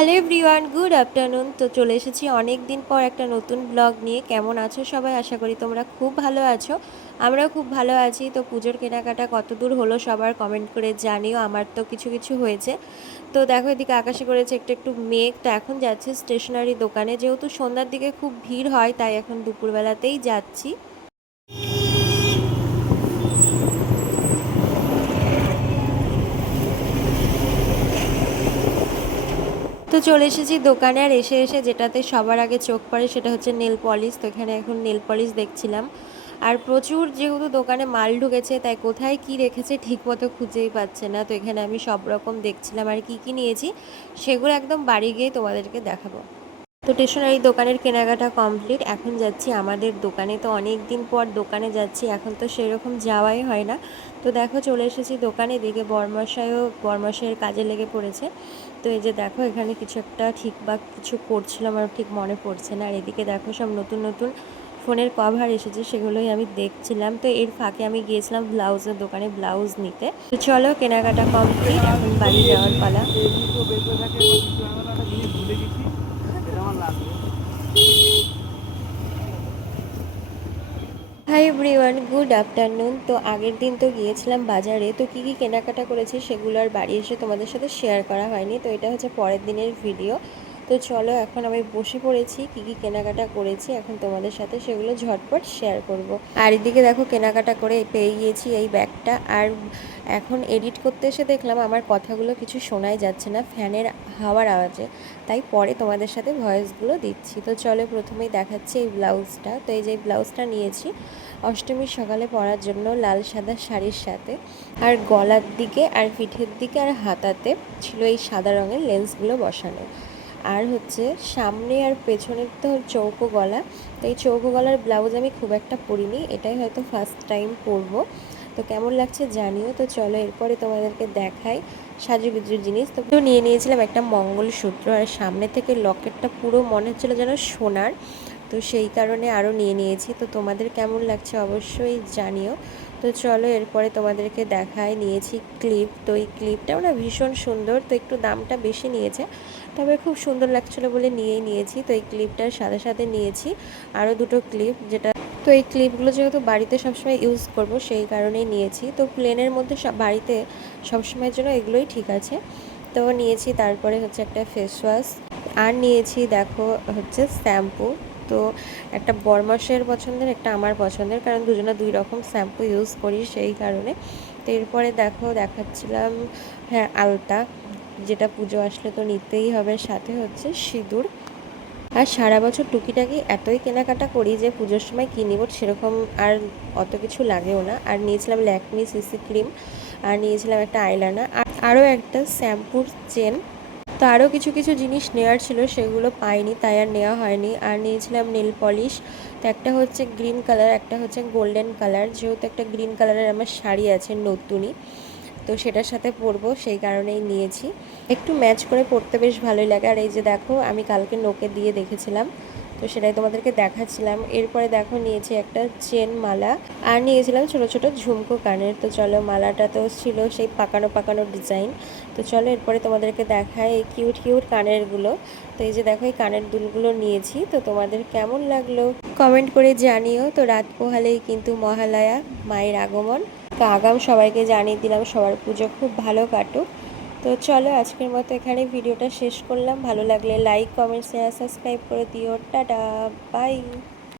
Hello everyone, good afternoon. তো চলে এসেছি অনেক দিন পর একটা নতুন ব্লগ নিয়ে। কেমন আছো সবাই? আশা করি তোমরা খুব ভালো আছো। আমরাও খুব ভালো আছি। তো পুজোর কেনাকাটা কত দূর হলো সবার কমেন্ট করে জানিও। আমার তো কিছু কিছু হয়েছে। তো দেখো এদিকে আকাশে করেছে একটু একটু মেঘ। তো এখন যাচ্ছি স্টেশনারি দোকানে। যেহেতু সন্ধ্যার দিকে খুব ভিড় হয়, তাই এখন দুপুরবেলাতেই যাচ্ছি। তো চলে এসেছি দোকানে, আর এসে এসে যেটাতে সবার আগে চোখ পড়ে সেটা হচ্ছে নেল পলিশ তো এখানে এখন নেল পলিশ দেখছিলাম। আর প্রচুর যেহেতু দোকানে মাল ঢুকেছে, তাই কোথায় কি রেখেছে ঠিক মতো খুঁজেই পাচ্ছে না। তো এখানে আমি সব রকম দেখছিলাম, আর কি কি নিয়েছি সেগুলো একদম বাড়ি গিয়ে তোমাদেরকে দেখাবো। তো স্টেশনারি দোকানের কেনাকাটা কমপ্লিট। এখন যাচ্ছি আমাদের দোকানে। তো অনেক দিন পর দোকানে যাচ্ছি। এখন তো সেরকম যাওয়াই হয় না। তো দেখো চলে এসেছি দোকানে। দিকে বরমশাইও, বরমশাইয়ের কাজে লেগে পড়েছে। তো এই যে দেখো এখানে কিছু একটা ঠিক বা কিছু করছিল আমার ঠিক মনে পড়ছে না। আর এদিকে দেখো সব নতুন নতুন ফোনের কভার এসেছে, সেগুলোই আমি দেখছিলাম। তো এর ফাঁকে আমি গিয়েছিলাম ব্লাউজের দোকানে ব্লাউজ নিতে। তো চলো কেনাকাটা কমপ্লিট। এখন বাড়ি যাওয়ার পালা। হাই এভরিওয়ান গুড আফটারনুন তো আগের দিন তো গিয়েছিলাম বাজারে, তো কী কী কেনাকাটা করেছি সেগুলো আর বাড়ি এসে তোমাদের সাথে শেয়ার করা হয়নি। তো এটা হচ্ছে পরের দিনের ভিডিও তো চলো, এখন আমি বসে পড়েছি, কী কী কেনাকাটা করেছি। এখন তোমাদের সাথে সেগুলো ঝটপট শেয়ার করব। আর এদিকে দেখো, কেনাকাটা করে পেয়ে গিয়েছি এই ব্যাগটা। আর এখন এডিট করতে এসে দেখলাম আমার কথাগুলো কিছু শোনাই যাচ্ছে না, ফ্যানের হাওয়ার আওয়াজে। তাই পরে তোমাদের সাথে ভয়েসগুলো দিচ্ছি। তো চলো, প্রথমেই দেখাচ্ছি এই ব্লাউজটা। তো এই যে ব্লাউজটা নিয়েছি, অষ্টমীর সকালে পরার জন্য লাল সাদা শাড়ির সাথে। আর গলার দিকে আর পিঠের দিকে আর হাতাতে ছিল এই সাদা রঙের লেন্সগুলো বসানো। আর হচ্ছে সামনে আর পেছনের তো চৌকো গলা, তো এই চৌকো গলার ব্লাউজ আমি খুব একটা পরিনি, এটাই হয়তো ফার্স্ট টাইম পরবো। তো কেমন লাগছে জানিও, তো চলো এরপরে তোমাদেরকে দেখাই সাজুগুজুর জিনিস। তো নিয়ে নিয়েছিলাম একটা মঙ্গলসূত্র, আর সামনে থেকে লকেটটা পুরো মনে হচ্ছিল যেন সোনার। তো সেই কারণে আরও নিয়ে নিয়েছি। তো তোমাদের কেমন লাগছে অবশ্যই জানিও। তো চলো এরপরে তোমাদেরকে দেখায়, নিয়েছি ক্লিপ। তো এই ক্লিপটাও না ভীষণ সুন্দর, তো একটু দামটা বেশি নিয়েছে। তবে খুব সুন্দর লাগছিল বলে নিয়েই নিয়েছি। তো এই ক্লিপটার সাথে সাথে নিয়েছি আরও দুটো ক্লিপ যেটা তো এই ক্লিপগুলো যেহেতু বাড়িতে সবসময় ইউজ করব, সেই কারণেই নিয়েছি। তো প্লেনের মধ্যে সব বাড়িতে সবসময়ের জন্য এগুলোই ঠিক আছে। তো নিয়েছি তারপরে হচ্ছে একটা ফেস ওয়াশ। আর নিয়েছি দেখো হচ্ছে শ্যাম্পু। তো একটা বরমাসের পছন্দের, একটা আমার পছন্দের, কারণ দুজনে দুই রকম শ্যাম্পু ইউজ করি সেই কারণে। তো এরপরে দেখো, দেখাচ্ছিলাম হ্যাঁ আলতা, যেটা পুজো আসলে তো নিতেই হবে, সাথে হচ্ছে সিঁদুর। আর সারা বছর টুকিটাকি এতই কেনাকাটা করি যে পুজোর সময় কিনিব সেরকম আর অত কিছু লাগেও না। আর নিয়েছিলাম ল্যাকমি সিসি ক্রিম, আর নিয়েছিলাম একটা আইলানা আর আরও একটা শ্যাম্পুর চেন। তো আরও কিছু কিছু জিনিস নেওয়ার ছিল, সেগুলো পাইনি, তাই আর নেওয়া হয়নি। আর নিয়েছিলাম নেল পলিশ, তো একটা হচ্ছে গ্রিন কালার, একটা হচ্ছে গোল্ডেন কালার। যেহেতু একটা গ্রিন কালারের আমার শাড়ি আছে নতুনই, তো সেটার সাথে পরবো, সেই কারণেই নিয়েছি। একটু ম্যাচ করে পরতে বেশ ভালোই লাগে। আর এই যে দেখো, আমি কালকে নোকে দিয়ে দেখেছিলাম। তো সেটাই তোমাদেরকে দেখাচ্ছিলাম। এরপরে দেখো নিয়েছি একটা চেন মালা আর নিয়েছিলাম ছোট ছোট ঝুমকো কানের। তো চলো মালাটা তো ছিল সেই পাকানো পাকানো ডিজাইন। তো চলো এরপরে তোমাদেরকে দেখায় এই কিউট কিউট কানেরগুলো। তো এই যে দেখো এই কানের দুলগুলো নিয়েছি। তো তোমাদের কেমন লাগল কমেন্ট করে জানিও। তো রাত পোহালেই কিন্তু মহালয়া, মায়ের আগমন। তো আগাম সবাইকে জানিয়ে দিলাম সবার পুজো খুব ভালো কাটুক। তো চলো আজকের মতো এখানে ভিডিওটা শেষ করলাম। ভালো লাগলে লাইক কমেন্ট শেয়ার সাবস্ক্রাইব করে দিও। Tata bye